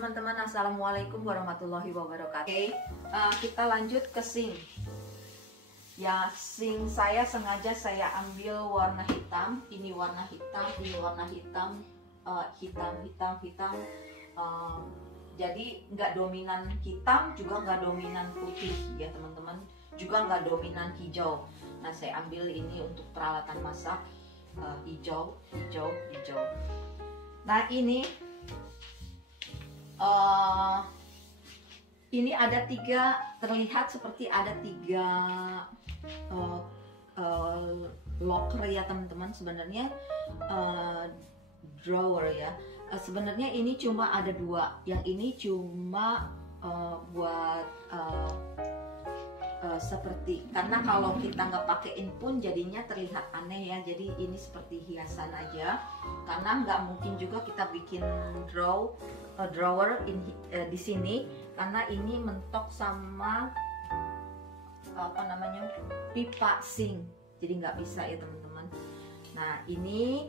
teman-teman, assalamualaikum warahmatullahi wabarakatuh. Oke, kita lanjut ke sink. Ya, sink saya sengaja saya ambil warna hitam. Ini warna hitam, ini warna hitam, hitam. Jadi nggak dominan hitam, juga nggak dominan putih ya teman-teman. Juga nggak dominan hijau. Nah, saya ambil ini untuk peralatan masak hijau. Nah, ini ada tiga, terlihat seperti ada tiga locker ya teman-teman. Sebenarnya drawer ya. Sebenarnya ini cuma ada dua. Yang ini cuma buat seperti, karena kalau kita nggak pakein pun jadinya terlihat aneh ya. Jadi ini seperti hiasan aja, karena nggak mungkin juga kita bikin drawer di sini, karena ini mentok sama pipa sink, jadi nggak bisa ya teman-teman. Nah, ini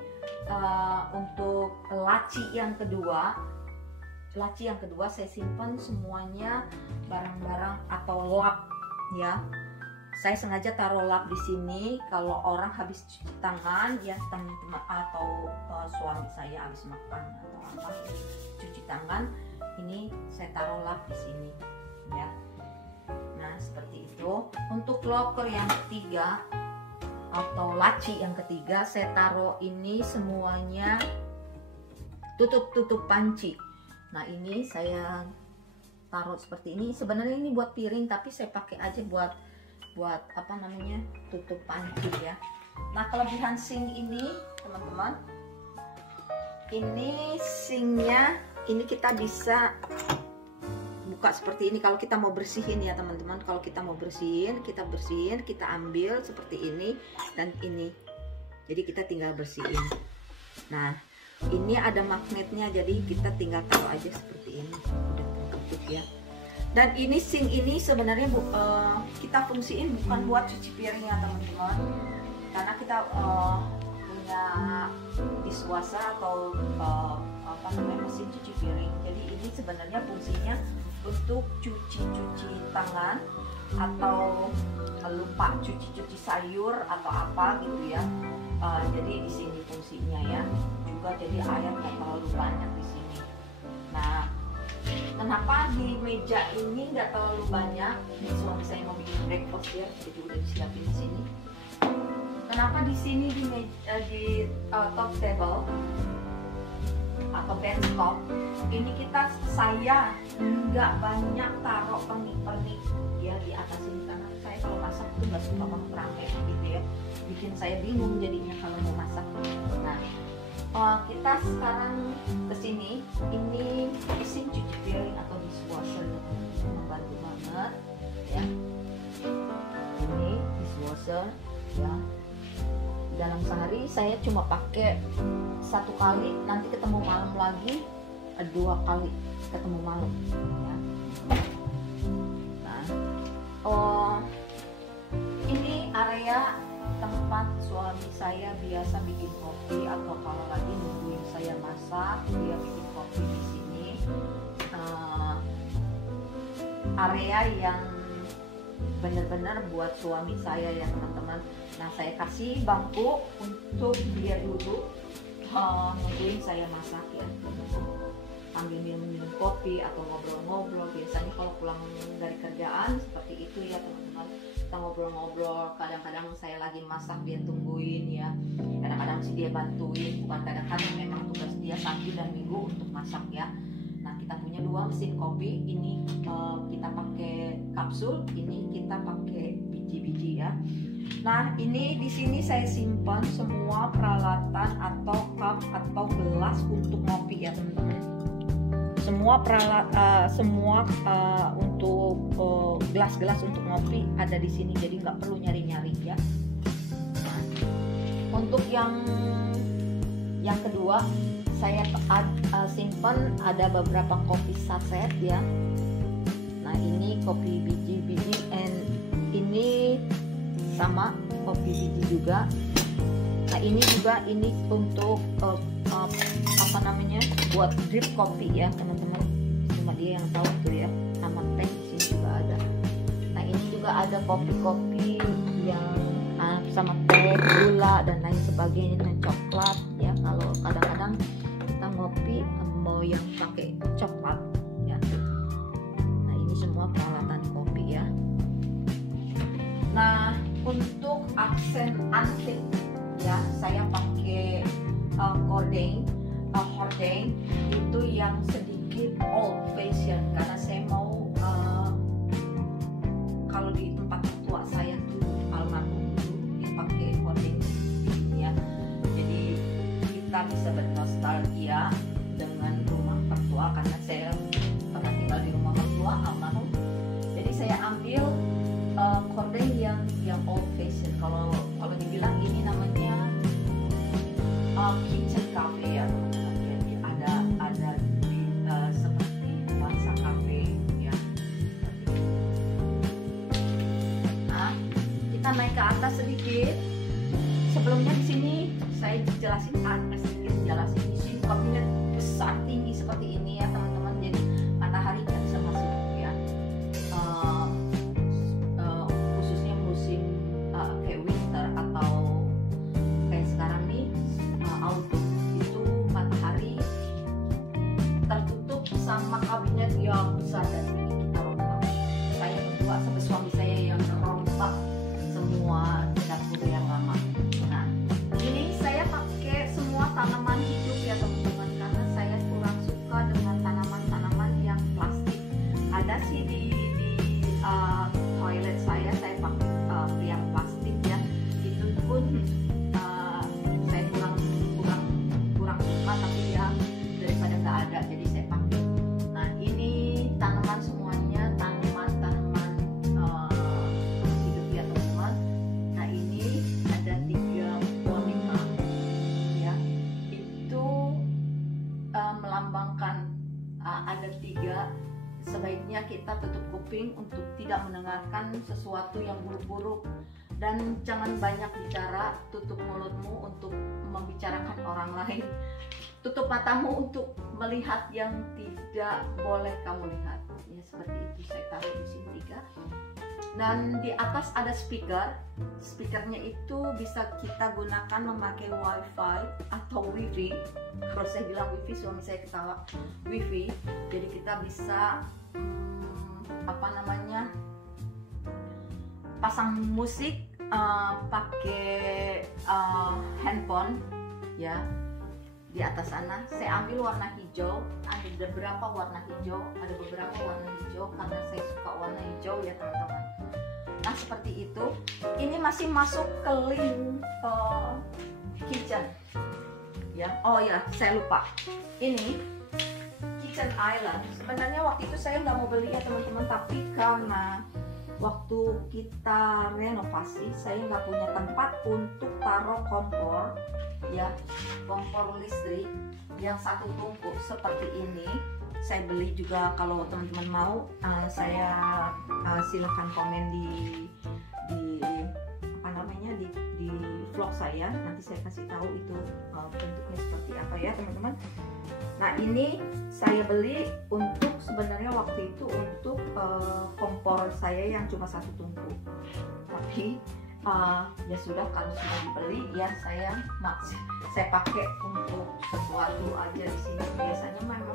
untuk laci yang kedua saya simpan semuanya barang-barang atau lap ya. Saya sengaja taruh lap di sini, kalau orang habis cuci tangan ya teman-teman, atau suami saya habis makan atau apa cuci tangan, ini saya taruh lap di sini ya. Nah, seperti itu. Untuk locker yang ketiga atau laci yang ketiga, saya taruh ini semuanya tutup panci. Nah, ini saya taruh seperti ini. Sebenarnya ini buat piring, tapi saya pakai aja buat tutup panci ya. Nah, kelebihan sink ini teman-teman, ini sinknya ini kita bisa buka seperti ini kalau kita mau bersihin ya teman-teman. Kalau kita mau bersihin, kita ambil seperti ini dan ini, jadi kita tinggal bersihin. Nah, ini ada magnetnya, jadi kita tinggal taruh aja seperti ini, udah tertutup ya. Dan ini sink ini sebenarnya kita fungsiin bukan buat cuci piring ya teman-teman, karena kita punya dishwasher atau mesin cuci piring. Jadi ini sebenarnya fungsinya untuk cuci tangan, atau lupa cuci sayur atau apa gitu ya. Jadi di sini fungsinya ya. Juga jadi air nggak terlalu banyak di sini. Nah, kenapa di meja ini nggak terlalu banyak? Ini suami saya mau bikin breakfast ya, jadi udah disiapin di sini. Kenapa di sini di top table atau bench top ini saya nggak banyak taruh pernik ya di atas ini, karena saya kalau masak tuh nggak suka banget rame gitu ya, bikin saya bingung jadinya kalau mau masak. Nah, kita sekarang kesini, ini mesin cuci piring atau dishwasher, membantu banget ya. Ini dishwasher ya. Dalam sehari saya cuma pakai 1 kali, nanti ketemu malam lagi 2 kali ketemu malam ya. Nah, ini area tempat suami saya biasa bikin kopi, atau kalau lagi nungguin saya masak dia bikin kopi di sini. Area yang benar-benar buat suami saya ya teman-teman. Nah, saya kasih bangku untuk dia duduk nungguin saya masak ya, ambil minum kopi atau ngobrol-ngobrol. Biasanya kalau pulang dari kerjaan seperti itu ya teman-teman, kita ngobrol-ngobrol. Kadang-kadang saya lagi masak dia tungguin ya, kadang-kadang sih dia bantuin, bukan kadang-kadang, memang tugas dia Sabtu dan Minggu untuk masak ya. Nah, kita punya 2 mesin kopi, ini kita pakai kapsul, ini kita pakai biji-biji ya. Nah, ini di sini saya simpan semua peralatan atau cup atau gelas untuk ngopi ya teman-teman. Semua untuk gelas-gelas untuk ngopi ada di sini, jadi nggak perlu nyari-nyari ya. Nah, untuk yang kedua saya simpan ada beberapa kopi saset ya. Nah, ini kopi biji-biji, and ini sama kopi biji juga. Nah, ini juga untuk buat drip kopi ya teman-teman. dia yang tahu tuh ya. Sama teh di sini juga ada. Nah ini juga ada kopi-kopi yang sama teh, gula dan lain sebagainya dengan coklat ya. Kalau kadang-kadang kita ngopi mau yang pakai coklat ya. Nah ini semua peralatan kopi ya. Nah untuk aksen antik ya, saya pakai hordeng itu yang sedikit old fashion karena saya mau kalau di tempat tua saya tuh almarhum dulu dia pakai hordeng ya. Jadi kita bisa bernostalgia dengan rumah mertua karena saya pernah tinggal di rumah mertua almarhum. Jadi saya ambil hordeng yang old fashion. Kalau dibilang ini namanya kitchen cafe ya. Jadi ada di seperti nuansa cafe ya. Nah, kita naik ke atas sedikit. Sebelumnya di sini saya jelasin di sini kabinet besar tinggi seperti ini ya teman-teman. Jadi matahari nggak bisa masuk ya. Khususnya musim kayak winter atau kayak sekarang nih autumn itu matahari tertutup sama kabinet yang besar dan tinggi kita rombak. Saya berdua sama suami saya yang rombak semua dapur yang lama. Nah ini saya pakai semua tanaman hidup ya teman-teman karena saya kurang suka dengan tanaman-tanaman yang plastik. Ada sih di toilet saya pakai yang plastik ya. Itu pun saya kurang suka, tapi ya daripada nggak ada jadi saya pakai. Nah ini tanaman semuanya tanaman hidup ya teman-teman. Nah ini ada 3 boneka ya, itu melambangkan ada 3. Sebaiknya kita tutup kuping untuk tidak mendengarkan sesuatu yang buruk-buruk dan jangan banyak bicara. Tutup mulutmu untuk membicarakan orang lain. Tutup matamu untuk melihat yang tidak boleh kamu lihat. Ya seperti itu saya taruh di sini 3. Dan di atas ada speaker. Speakernya itu bisa kita gunakan memakai wifi atau wifi. Kalau saya bilang wifi, suami saya ketawa. Wifi. Jadi kita bisa pasang musik pakai handphone ya. Di atas sana saya ambil warna hijau, ada beberapa warna hijau karena saya suka warna hijau ya teman-teman. Nah seperti itu. Ini masih masuk ke link kitchen ya. Oh ya saya lupa, ini kitchen island. Sebenarnya waktu itu saya nggak mau beli ya teman-teman, tapi karena waktu kita renovasi saya nggak punya tempat untuk taruh kompor ya, kompor listrik yang 1 tumpuk seperti ini. Saya beli juga. Kalau teman-teman mau saya silakan komen di di vlog saya, nanti saya kasih tahu itu bentuknya seperti apa ya teman-teman. Nah ini saya beli untuk sebenarnya waktu itu untuk kompor saya yang cuma 1 tumpuk, tapi ya sudah, kalau sudah dibeli ya saya pakai untuk sesuatu aja di sini. Biasanya memang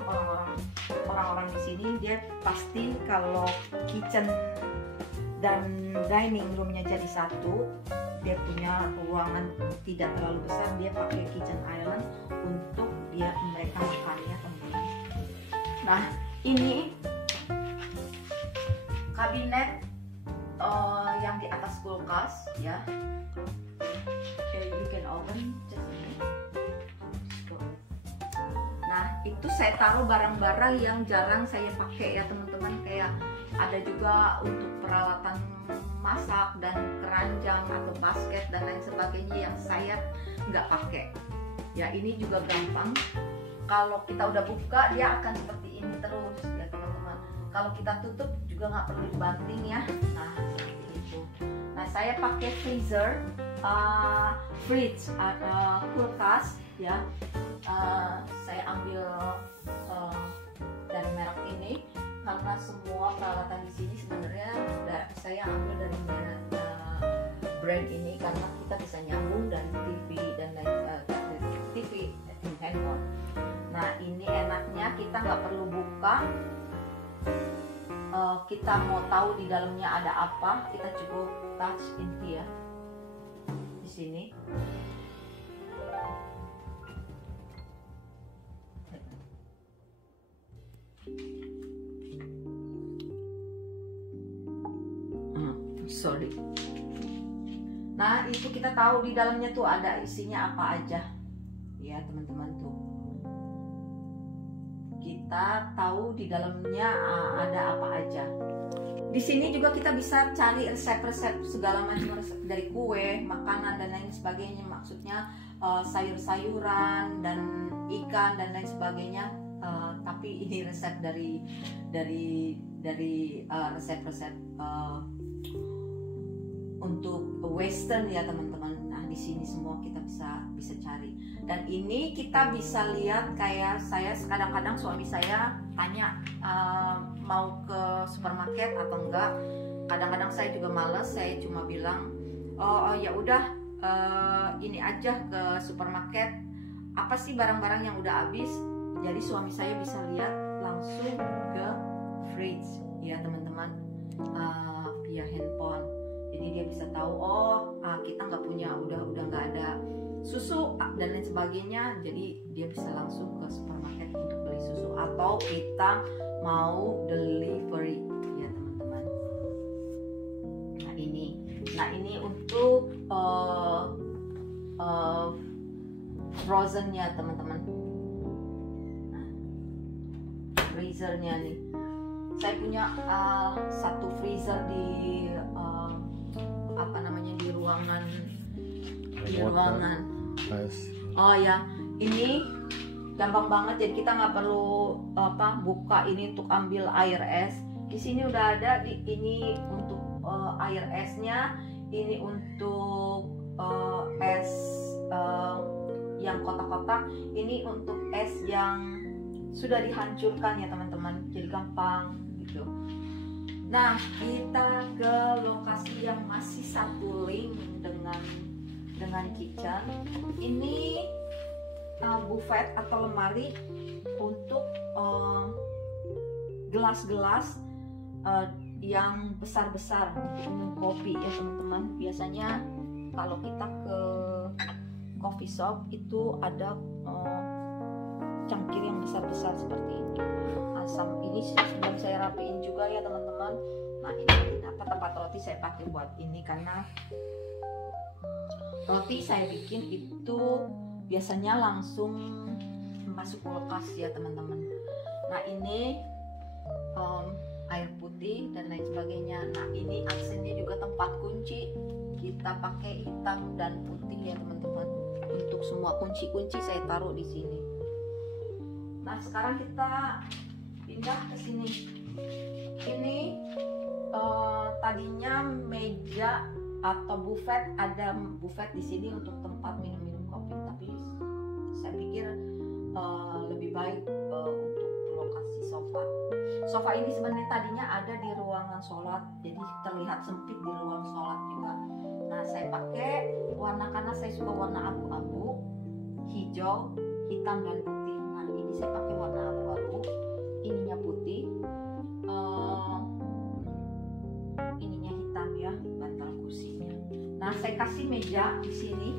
orang-orang di sini dia pasti kalau kitchen dan dining roomnya jadi satu, dia punya ruangan tidak terlalu besar, dia pakai kitchen island untuk mereka makan ya teman-teman. Nah ini kabinet yang di atas kulkas ya. You can open just a minute. Nah itu saya taruh barang-barang yang jarang saya pakai ya teman-teman, kayak ada juga untuk peralatan masak dan keranjang atau basket dan lain sebagainya yang saya nggak pakai ya. Ini juga gampang, kalau kita udah buka dia akan seperti ini terus ya teman-teman. Kalau kita tutup juga nggak perlu dibanting ya. Nah seperti itu. Nah saya pakai freezer, kulkas ya. Saya ambil dari merek ini karena semua peralatan di sini sebenarnya saya ambil dari brand ini karena kita bisa nyambung dari TV dan TV handphone. Nah ini enaknya kita nggak perlu buka. Kita mau tahu di dalamnya ada apa, kita cukup touch in here di sini. Sorry. Nah itu kita tahu di dalamnya tuh ada isinya apa aja, ya teman-teman tuh. Kita tahu di dalamnya ada apa aja. Di sini juga kita bisa cari resep-resep segala macam resep dari kue, makanan dan lain sebagainya. Maksudnya sayur-sayuran dan ikan dan lain sebagainya. Tapi ini resep dari resep-resep untuk western ya teman-teman. Nah di sini semua kita bisa cari. Dan ini kita bisa lihat kayak saya kadang-kadang suami saya tanya mau ke supermarket atau enggak. Kadang-kadang saya juga males, saya cuma bilang oh ya udah ini aja ke supermarket. Apa sih barang-barang yang udah habis? Jadi suami saya bisa lihat langsung ke fridge ya teman-teman via handphone. Jadi dia bisa tahu kita nggak punya udah nggak ada susu dan lain sebagainya. Jadi dia bisa langsung ke supermarket untuk beli susu atau kita mau delivery ya teman-teman. Nah ini untuk frozennya teman-teman. Freezernya nih, saya punya satu freezer di di ruangan. Oh ya, ini gampang banget, jadi kita nggak perlu buka ini untuk ambil air es. Di sini udah ada ini untuk air esnya, ini untuk es yang kotak-kotak, ini untuk es yang sudah dihancurkan ya teman-teman, jadi gampang gitu. Nah kita ke lokasi yang masih satu link dengan kitchen. Ini buffet atau lemari untuk gelas-gelas yang besar-besar untuk minum kopi ya teman-teman. Biasanya kalau kita ke coffee shop itu ada cangkir yang besar-besar seperti ini. Asam ini sedang saya rapiin juga ya teman-teman. Nah ini tempat roti saya pakai buat ini karena roti saya bikin itu biasanya langsung masuk kulkas ya teman-teman. Nah ini air putih dan lain sebagainya. Nah ini aksennya juga tempat kunci, kita pakai hitam dan putih ya teman-teman. Untuk semua kunci-kunci saya taruh di sini. Nah sekarang kita pindah ke sini. Ini tadinya meja atau buffet, ada buffet di sini untuk tempat minum-minum kopi, tapi saya pikir lebih baik untuk lokasi sofa. Sofa ini sebenarnya tadinya ada di ruangan sholat, jadi terlihat sempit di ruang sholat juga. Nah saya pakai warna karena saya suka warna abu-abu, hijau, hitam dan putih. Nah ini saya pakai warna abu-abu, ininya putih, ininya hitam ya, bantal kursinya. Nah saya kasih meja di sini.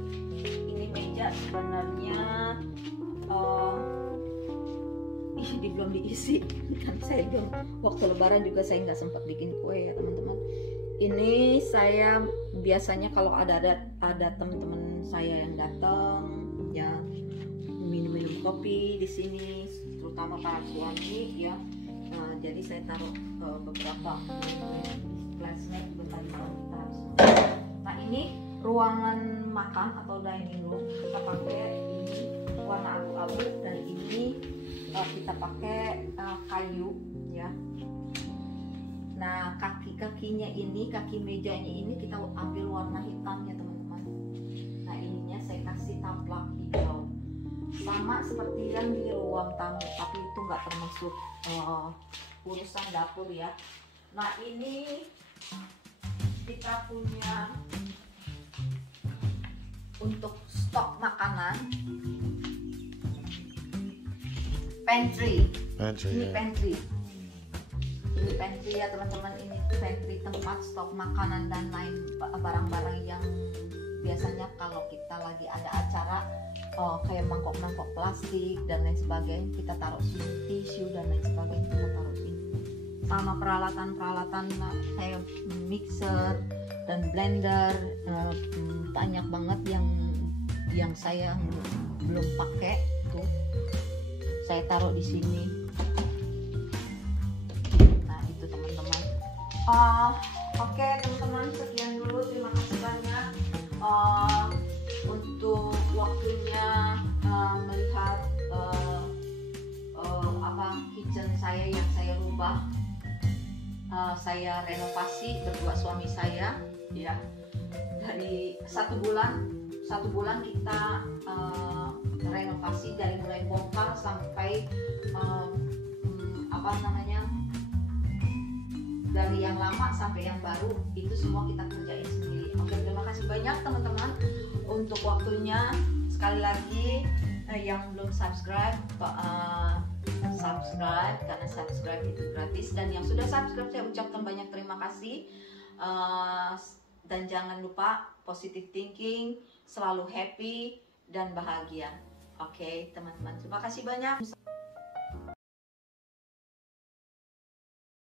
Ini meja sebenarnya belum diisi kan, saya belum, waktu lebaran juga saya nggak sempat bikin kue ya teman-teman. Ini saya biasanya kalau ada teman-teman saya yang datang ya minum-minum kopi di sini, terutama para suami ya. Jadi saya taruh beberapa plastik bekas kita harus. Nah ini ruangan makan atau dining room, kita pakai ini warna abu-abu dan ini kita pakai kayu ya. Nah kaki-kakinya ini, kaki mejanya ini kita ambil warna hitam ya teman-teman. Nah ininya saya kasih taplak hijau. Sama sama seperti yang di ruang tamu, tapi itu nggak termasuk urusan dapur ya. Nah ini kita punya untuk stok makanan, pantry. Ini pantry. Ini pantry ya teman-teman, ini pantry tempat stok makanan dan lain barang-barang yang biasanya kalau kita lagi ada acara kayak mangkok-mangkok plastik dan lain sebagainya kita taruh sini, tisu dan lain sebagainya kita taruh sini. Sama peralatan-peralatan kayak mixer dan blender, banyak banget yang saya belum pakai tuh. Saya taruh di sini. Nah, itu teman-teman. Oke, teman-teman, sekian dulu. Terima kasih banyak untuk waktunya melihat kitchen saya yang saya rubah. Saya renovasi berdua suami saya ya. Dari satu bulan kita renovasi, dari mulai bongkar sampai dari yang lama sampai yang baru, itu semua kita kerjain sendiri. Oke, terima kasih banyak teman-teman untuk waktunya. Sekali lagi yang belum subscribe, subscribe, karena subscribe itu gratis, dan yang sudah subscribe saya ucapkan banyak terima kasih. Dan jangan lupa positive thinking, selalu happy dan bahagia. Oke, teman-teman, terima kasih banyak.